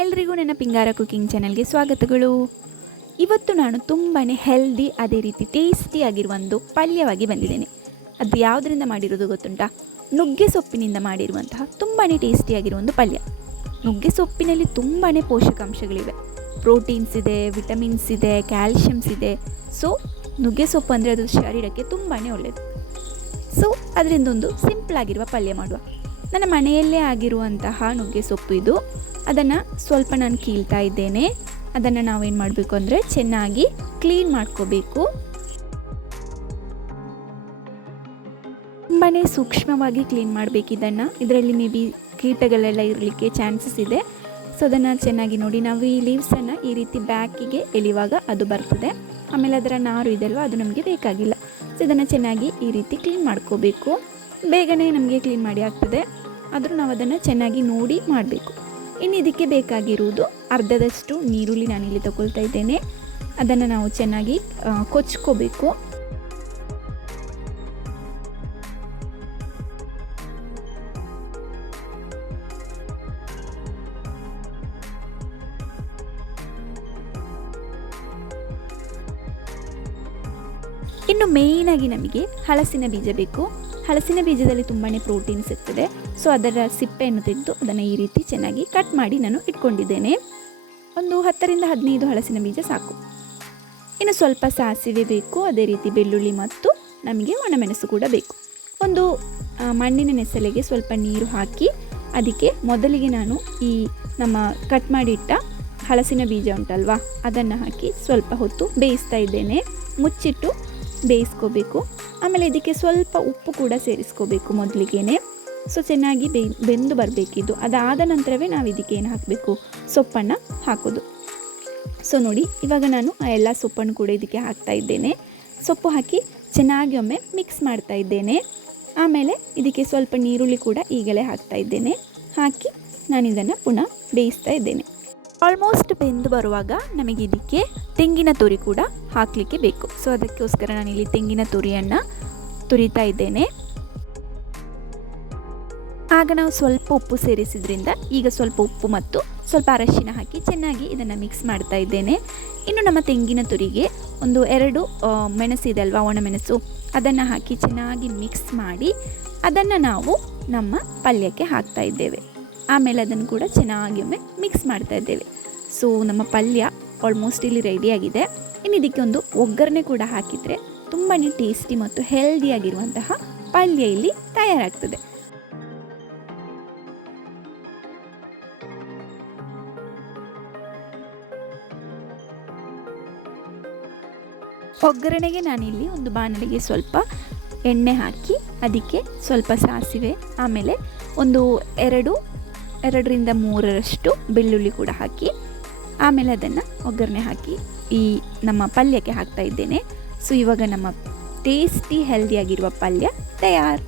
ಎಲ್ರಿಗೂ ನನ್ನ ಪಿಂಗಾರ ಕುಕಿಂಗ್ ಚಾನಲ್ಗೆ ಸ್ವಾಗತಗಳು. ಇವತ್ತು ನಾನು ತುಂಬಾ ಹೆಲ್ದಿ ಅದೇ ರೀತಿ ಟೇಸ್ಟಿಯಾಗಿರುವ ಒಂದು ಪಲ್ಯವಾಗಿ ಬಂದಿದ್ದೇನೆ. ಅದು ಯಾವುದರಿಂದ ಮಾಡಿರೋದು ಗೊತ್ತುಂಟಾ? ನುಗ್ಗೆ ಸೊಪ್ಪಿನಿಂದ ಮಾಡಿರುವಂತಹ ತುಂಬಾ ಟೇಸ್ಟಿಯಾಗಿರುವ ಒಂದು ಪಲ್ಯ. ನುಗ್ಗೆ ಸೊಪ್ಪಿನಲ್ಲಿ ತುಂಬಾ ಪೋಷಕಾಂಶಗಳಿವೆ. ಪ್ರೋಟೀನ್ಸ್ ಇದೆ, ವಿಟಮಿನ್ಸ್ ಇದೆ, ಕ್ಯಾಲ್ಶಿಯಮ್ಸ್ ಇದೆ. ಸೊ ನುಗ್ಗೆ ಸೊಪ್ಪು ಅಂದರೆ ಅದು ಶರೀರಕ್ಕೆ ತುಂಬಾ ಒಳ್ಳೆಯದು. ಸೊ ಅದರಿಂದ ಒಂದು ಸಿಂಪಲ್ ಆಗಿರುವ ಪಲ್ಯ ಮಾಡುವ. ನನ್ನ ಮನೆಯಲ್ಲೇ ಆಗಿರುವಂತಹ ನುಗ್ಗೆ ಸೊಪ್ಪು ಇದು. ಅದನ್ನು ಸ್ವಲ್ಪ ನಾನು ಕೀಳ್ತಾ ಇದ್ದೇನೆ. ಅದನ್ನು ನಾವೇನು ಮಾಡಬೇಕು ಅಂದರೆ ಚೆನ್ನಾಗಿ ಕ್ಲೀನ್ ಮಾಡ್ಕೋಬೇಕು. ತುಂಬಾ ಸೂಕ್ಷ್ಮವಾಗಿ ಕ್ಲೀನ್ ಮಾಡಬೇಕು ಇದನ್ನು. ಇದರಲ್ಲಿ ಮೇ ಬಿ ಕೀಟಗಳೆಲ್ಲ ಇರಲಿಕ್ಕೆ ಚಾನ್ಸಸ್ ಇದೆ. ಸೊ ಅದನ್ನು ಚೆನ್ನಾಗಿ ನೋಡಿ. ನಾವು ಈ ಲೀವ್ಸನ್ನು ಈ ರೀತಿ ಬ್ಯಾಕಿಗೆ ಎಳೆಯುವಾಗ ಅದು ಬರ್ತದೆ. ಆಮೇಲೆ ಅದರ ನಾರು ಇದೆಯಲ್ವ, ಅದು ನಮಗೆ ಬೇಕಾಗಿಲ್ಲ. ಸೊ ಇದನ್ನು ಚೆನ್ನಾಗಿ ಈ ರೀತಿ ಕ್ಲೀನ್ ಮಾಡ್ಕೋಬೇಕು. ಬೇಗನೆ ನಮಗೆ ಕ್ಲೀನ್ ಮಾಡಿ ಆಗ್ತದೆ, ಆದರೂ ನಾವು ಅದನ್ನು ಚೆನ್ನಾಗಿ ನೋಡಿ ಮಾಡಬೇಕು. ಇನ್ನು ಇದಕ್ಕೆ ಬೇಕಾಗಿರುವುದು ಅರ್ಧದಷ್ಟು ನೀರುಳ್ಳಿ ನಾನಿಲ್ಲಿ ತಗೊಳ್ತಾ ಇದ್ದೇನೆ. ಅದನ್ನು ನಾವು ಚೆನ್ನಾಗಿ ಕೊಚ್ಕೋಬೇಕು. ಇನ್ನು ಮೇಯ್ನಾಗಿ ನಮಗೆ ಹಲಸಿನ ಬೀಜ ಬೇಕು. ಹಲಸಿನ ಬೀಜದಲ್ಲಿ ತುಂಬಾ ಪ್ರೋಟೀನ್ಸ್ ಇರ್ತದೆ. ಸೊ ಅದರ ಸಿಪ್ಪೆಯನ್ನು ತೆಗೆದು ಅದನ್ನು ಈ ರೀತಿ ಚೆನ್ನಾಗಿ ಕಟ್ ಮಾಡಿ ನಾನು ಇಟ್ಕೊಂಡಿದ್ದೇನೆ. ಒಂದು 10ರಿಂದ 15 ಹಲಸಿನ ಬೀಜ ಸಾಕು. ಇನ್ನು ಸ್ವಲ್ಪ ಸಾಸಿವೆ ಬೇಕು, ಅದೇ ರೀತಿ ಬೆಳ್ಳುಳ್ಳಿ ಮತ್ತು ನಮಗೆ ಒಣಮೆಣಸು ಕೂಡ ಬೇಕು. ಒಂದು ಮಣ್ಣಿನ ನೆಸಲೆಗೆ ಸ್ವಲ್ಪ ನೀರು ಹಾಕಿ ಅದಕ್ಕೆ ಮೊದಲಿಗೆ ನಾನು ಈ ನಮ್ಮ ಕಟ್ ಮಾಡಿಟ್ಟ ಹಲಸಿನ ಬೀಜ ಉಂಟಲ್ವಾ, ಅದನ್ನು ಹಾಕಿ ಸ್ವಲ್ಪ ಹೊತ್ತು ಬೇಯಿಸ್ತಾ ಇದ್ದೇನೆ. ಮುಚ್ಚಿಟ್ಟು ಬೇಯಿಸ್ಕೋಬೇಕು. ಆಮೇಲೆ ಇದಕ್ಕೆ ಸ್ವಲ್ಪ ಉಪ್ಪು ಕೂಡ ಸೇರಿಸ್ಕೋಬೇಕು ಮೊದಲಿಗೆ. ಸೊ ಚೆನ್ನಾಗಿ ಬೆಂದು ಬರಬೇಕಿದ್ದು. ಅದಾದ ನಂತರವೇ ನಾವು ಇದಕ್ಕೆ ಏನು ಹಾಕಬೇಕು, ಸೊಪ್ಪನ್ನು ಹಾಕೋದು. ಸೊ ನೋಡಿ, ಇವಾಗ ನಾನು ಆ ಎಲ್ಲ ಸೊಪ್ಪನ್ನು ಕೂಡ ಇದಕ್ಕೆ ಹಾಕ್ತಾ ಇದ್ದೇನೆ. ಸೊಪ್ಪು ಹಾಕಿ ಚೆನ್ನಾಗಿ ಒಮ್ಮೆ ಮಿಕ್ಸ್ ಮಾಡ್ತಾ ಇದ್ದೇನೆ. ಆಮೇಲೆ ಇದಕ್ಕೆ ಸ್ವಲ್ಪ ನೀರುಳ್ಳಿ ಕೂಡ ಈಗಲೇ ಹಾಕ್ತಾ ಇದ್ದೇನೆ. ಹಾಕಿ ನಾನು ಇದನ್ನು ಪುನಃ ಬೇಯಿಸ್ತಾ ಇದ್ದೇನೆ. ಆಲ್ಮೋಸ್ಟ್ ಬೆಂದು ಬರುವಾಗ ನಮಗೆ ಇದಕ್ಕೆ ತೆಂಗಿನ ತುರಿ ಕೂಡ ಹಾಕಲಿಕ್ಕೆ ಬೇಕು. ಸೊ ಅದಕ್ಕೋಸ್ಕರ ನಾನಿಲ್ಲಿ ತೆಂಗಿನ ತುರಿಯನ್ನು ತುರಿತಾ ಇದ್ದೇನೆ. ಆಗ ನಾವು ಸ್ವಲ್ಪ ಉಪ್ಪು ಸೇರಿಸಿದ್ರಿಂದ ಈಗ ಸ್ವಲ್ಪ ಉಪ್ಪು ಮತ್ತು ಸ್ವಲ್ಪ ಅರಶಿನ ಹಾಕಿ ಚೆನ್ನಾಗಿ ಇದನ್ನು ಮಿಕ್ಸ್ ಮಾಡ್ತಾ ಇದ್ದೇನೆ. ಇನ್ನು ನಮ್ಮ ತೆಂಗಿನ ತುರಿಗೆ ಒಂದು 2 ಮೆಣಸಿದೆ ಅಲ್ವಾ, ಒಣಮೆಣಸು, ಅದನ್ನು ಹಾಕಿ ಚೆನ್ನಾಗಿ ಮಿಕ್ಸ್ ಮಾಡಿ ಅದನ್ನು ನಾವು ನಮ್ಮ ಪಲ್ಯಕ್ಕೆ ಹಾಕ್ತಾ ಇದ್ದೇವೆ. ಆಮೇಲೆ ಅದನ್ನು ಕೂಡ ಚೆನ್ನಾಗಿ ಒಮ್ಮೆ ಮಿಕ್ಸ್ ಮಾಡ್ತಾ ಇದ್ದೇವೆ. ಸೊ ನಮ್ಮ ಪಲ್ಯ ಆಲ್ಮೋಸ್ಟ್ ಇಲ್ಲಿ ರೆಡಿಯಾಗಿದೆ. ಇನ್ನು ಇದಕ್ಕೆ ಒಂದು ಒಗ್ಗರಣೆ ಕೂಡ ಹಾಕಿದರೆ ತುಂಬಾ ಟೇಸ್ಟಿ ಮತ್ತು ಹೆಲ್ದಿಯಾಗಿರುವಂತಹ ಪಲ್ಯ ಇಲ್ಲಿ ತಯಾರಾಗ್ತದೆ. ಒಗ್ಗರಣೆಗೆ ನಾನಿಲ್ಲಿ ಒಂದು ಬಾಣಲಿಗೆ ಸ್ವಲ್ಪ ಎಣ್ಣೆ ಹಾಕಿ ಅದಕ್ಕೆ ಸ್ವಲ್ಪ ಸಾಸಿವೆ, ಆಮೇಲೆ ಒಂದು 2ರಿಂದ 3ರಷ್ಟು ಬೆಳ್ಳುಳ್ಳಿ ಕೂಡ ಹಾಕಿ ಆಮೇಲೆ ಅದನ್ನು ಒಗ್ಗರಣೆ ಹಾಕಿ ಈ ನಮ್ಮ ಪಲ್ಯಕ್ಕೆ ಹಾಕ್ತಾ ಇದ್ದೇನೆ. ಸೊ ಇವಾಗ ನಮ್ಮ ಟೇಸ್ಟಿ ಹೆಲ್ದಿಯಾಗಿರುವ ಪಲ್ಯ ತಯಾರು.